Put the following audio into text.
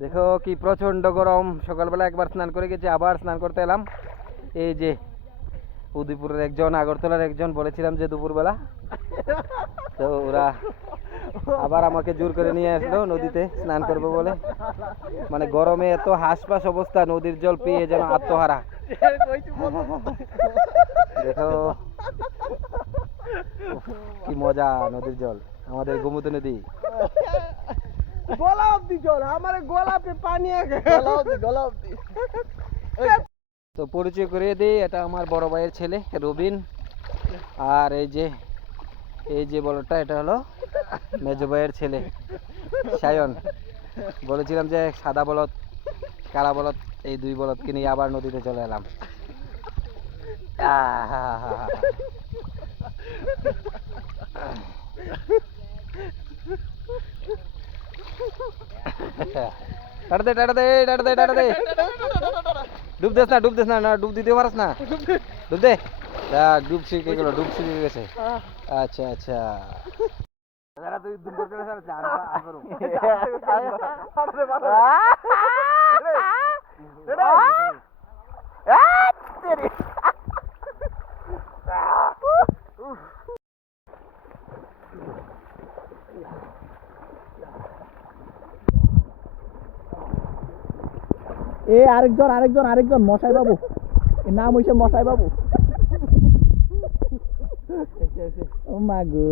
দেখো কি প্রচন্ড গরম। সকালবেলা একবার স্নান করে গেছি, আবার স্নান করতে এলাম। এই যে উদয়পুরের একজন, আগরতলার একজন, বলেছিলাম যে দুপুরবেলা, তো ওরা আবার আমাকে জোর করে নিয়ে আসলো নদীতে স্নান করবো বলে। মানে গরমে এত হাঁসফাঁস অবস্থা, নদীর জল পেয়ে যেন আত্মহারা। দেখো উফ, কি মজা নদীর জল, আমাদের গোমতী নদী। গলা অব্দি জল, আমার গোলাপে পানি আগে গলা অব্দি। তো পরিচয় করিয়ে দিই, এটা আমার বড় ভাইয়ের ছেলে রবিন। আর এই যে বলদটা, এটা হলো মেজো ভাইয়ের ছেলে সায়ন। বলেছিলাম যে সাদা বলদ, কালা বলদ, এই দুই বলদকে নিয়ে আবার নদীতে চলে এলাম। আহা! টাটা দে, টাটা দে, টাটা দে, টাটা দে। ডুব দিস না, ডুব দিস না, না ডুব দিতে পারস না। ডুব দে। ডুব শিখে গেল, ডুব শিখে গেছে। আচ্ছা আচ্ছা। দাদা তুই দুম করে চলে যা, আর করো। এ আরেকজন মশাই বাবু, এর নাম হইছে মশাই বাবু। ও মা গো।